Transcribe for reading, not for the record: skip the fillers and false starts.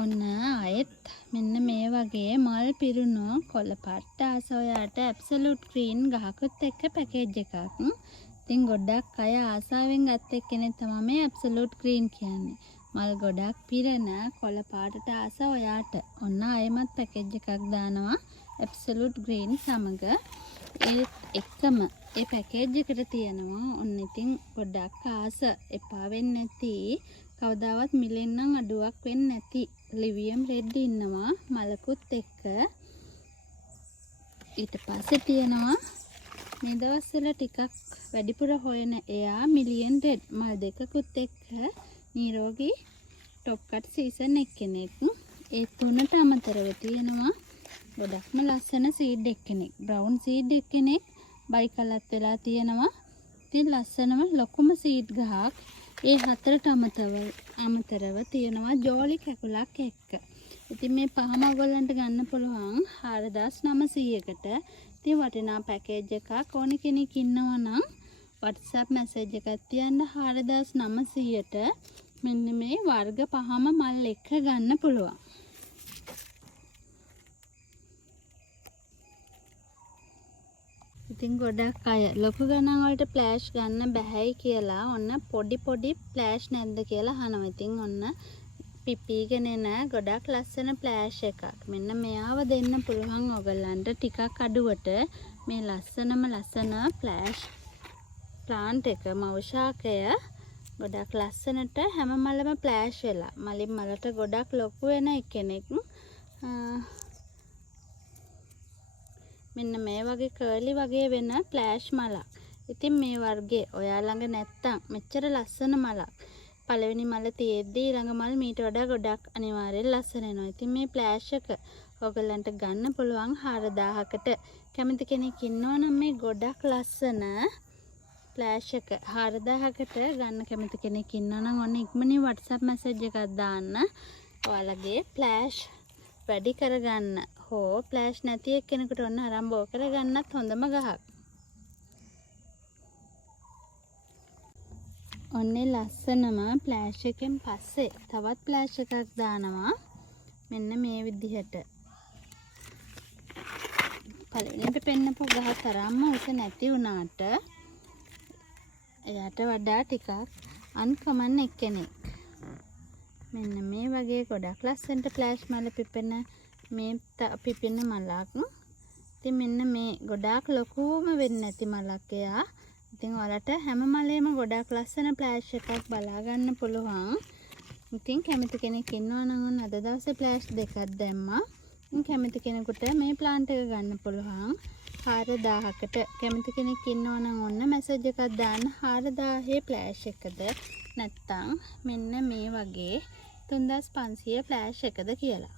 ඔන්න ආයෙත් මෙන්න මේ වගේ මල් පිරුණු කොළ පාට ආස ඔයාට ඇබ්සලූට් ග්‍රීන් ගහකුත් එක්ක පැකේජ් එකක්. ඉතින් ගොඩක් අය ආසාවෙන් ගත්ත එක්කෙනෙක් තමයි මේ ඇබ්සලූට් ග්‍රීන් කියන්නේ. මල් ගොඩක් පිරෙන කොළ පාටට ආස ඔයාට. ඔන්න ආයෙමත් පැකේජ් එකක් දානවා ඇබ්සලූට් ග්‍රීන් සමග. ඒ එක්කම ඒ පැකේජ් එකට තියෙනවා ඔන්න ඉතින් ගොඩක් ආස එපා වෙන්නේ නැති කවදාවත් මිලෙන්නම් අඩුවක් වෙන්නේ නැති ලිවියම් රෙඩ් ඉන්නවා මලකුත් එක්ක. ඊට පස්සේ තියෙනවා මේ දවස්වල ටිකක් වැඩිපුර හොයන එයා මිලියන් රෙඩ් මල් දෙකකුත් එක්ක නිරෝගී টොප් කට් සීසන් එක්කෙනෙක්. ඒ තුනට අමතරව තියෙනවා ගොඩක්ම ලස්සන සීඩ් එක්කෙනෙක්. බ්‍රවුන් සීඩ් එක්කෙනෙක් බයි කලත් වෙලා තියෙනවා. ඉතින් ලස්සනම ලොකුම සීඩ් ගහක්. ඒ හතරට අමතරව තියෙනවා ජෝලි කැකුලක් එක්ක. ඉතින් මේ පහම ඔයගොල්ලන්ට ගන්න පුළුවන් 4900කට. ඉතින් වටිනා පැකේජ් එකක් ඕන කෙනෙක් ඉන්නවා නම් WhatsApp මැසේජ් එකක් තියන්න 4900ට මෙන්න මේ වර්ග පහම මල් එක ගන්න පුළුවන්. ඉතින් ගොඩක් අය ලොකු ගණන් වලට ෆ්ලෑෂ් ගන්න බෑයි කියලා ඔන්න පොඩි ෆ්ලෑෂ් නැද්ද කියලා අහනවා. ඉතින් ඔන්න පිපිගෙන එන ගොඩක් ලස්සන ෆ්ලෑෂ් එකක්. මෙන්න මෙයාව දෙන්න පුළුවන් ඔයගලන්ට ටිකක් අඩුවට මේ ලස්සන ෆ්ලෑෂ් ප්ලාන්ට් එක මෞෂාකය ගොඩක් ලස්සනට හැම මලම ෆ්ලෑෂ් වෙලා මලින් මලට ගොඩක් ලොකු වෙන කෙනෙක්. මෙන්න මේ වගේ කර්ලි වගේ වෙන ෆ්ලෑෂ් මලක්. ඉතින් මේ වර්ගයේ ඔයා ළඟ නැත්තම් මෙච්චර ලස්සන මලක් පළවෙනි මල තියෙද්දි ඊළඟ මල් මීට වඩා ගොඩක් අනිවාර්යෙන් ලස්සන වෙනවා. ඉතින් මේ ෆ්ලෑෂ් එක ඔයගලන්ට ගන්න පුළුවන් 4000කට. කැමති කෙනෙක් ඉන්නවා නම් මේ ගොඩක් ලස්සන ෆ්ලෑෂ් එක 4000කට ගන්න කැමති කෙනෙක් ඉන්නවා නම් ඔන්න ඉක්මනින් WhatsApp මැසේජ් එකක් දාන්න. ඔයාලගේ ෆ්ලෑෂ් වැඩි කරගන්න හෝ ෆ්ලෑෂ් නැති එක්කෙනෙකුට ඔන්න ආරම්භ කරගන්නත් හොඳම ගහක්. ඔන්නේ ලස්සනම ෆ්ලෑෂ් එකෙන් පස්සේ තවත් ෆ්ලෑෂ් එකක් දානවා මෙන්න මේ විදිහට. පළවෙනිට පෙන්නපු ගහ තරම්ම උස නැති වුණාට එයාට වඩා ටිකක් අන්කමන් එක්කෙනෙක්. මෙන්න මේ වගේ ගොඩක් ලස්සනට ෆ්ලෑෂ් මල පිපෙන මේ පිපෙන මලක්. ඉතින් මෙන්න මේ ගොඩාක් ලොකුම වෙන්නේ නැති මලක් එයා. ඉතින් ඔයාලට හැම මලේම ගොඩක් ලස්සන ෆ්ලෑෂ් එකක් බලා ගන්න පුළුවන්. ඉතින් කැමති කෙනෙක් ඉන්නවා නම් ඔන්න අද දවසේ ෆ්ලෑෂ් දෙකක් දැම්මා. ඉතින් කැමති කෙනෙකුට මේ ප්ලාන්ට් එක ගන්න පුළුවන් 4000කට. කැමති කෙනෙක් ඉන්නවා නම් ඔන්න මැසේජ් එකක් දාන්න 4000 ෆ්ලෑෂ් එකද නැත්තම් මෙන්න මේ වගේ 3500 ෆ්ලෑෂ් එකද කියලා.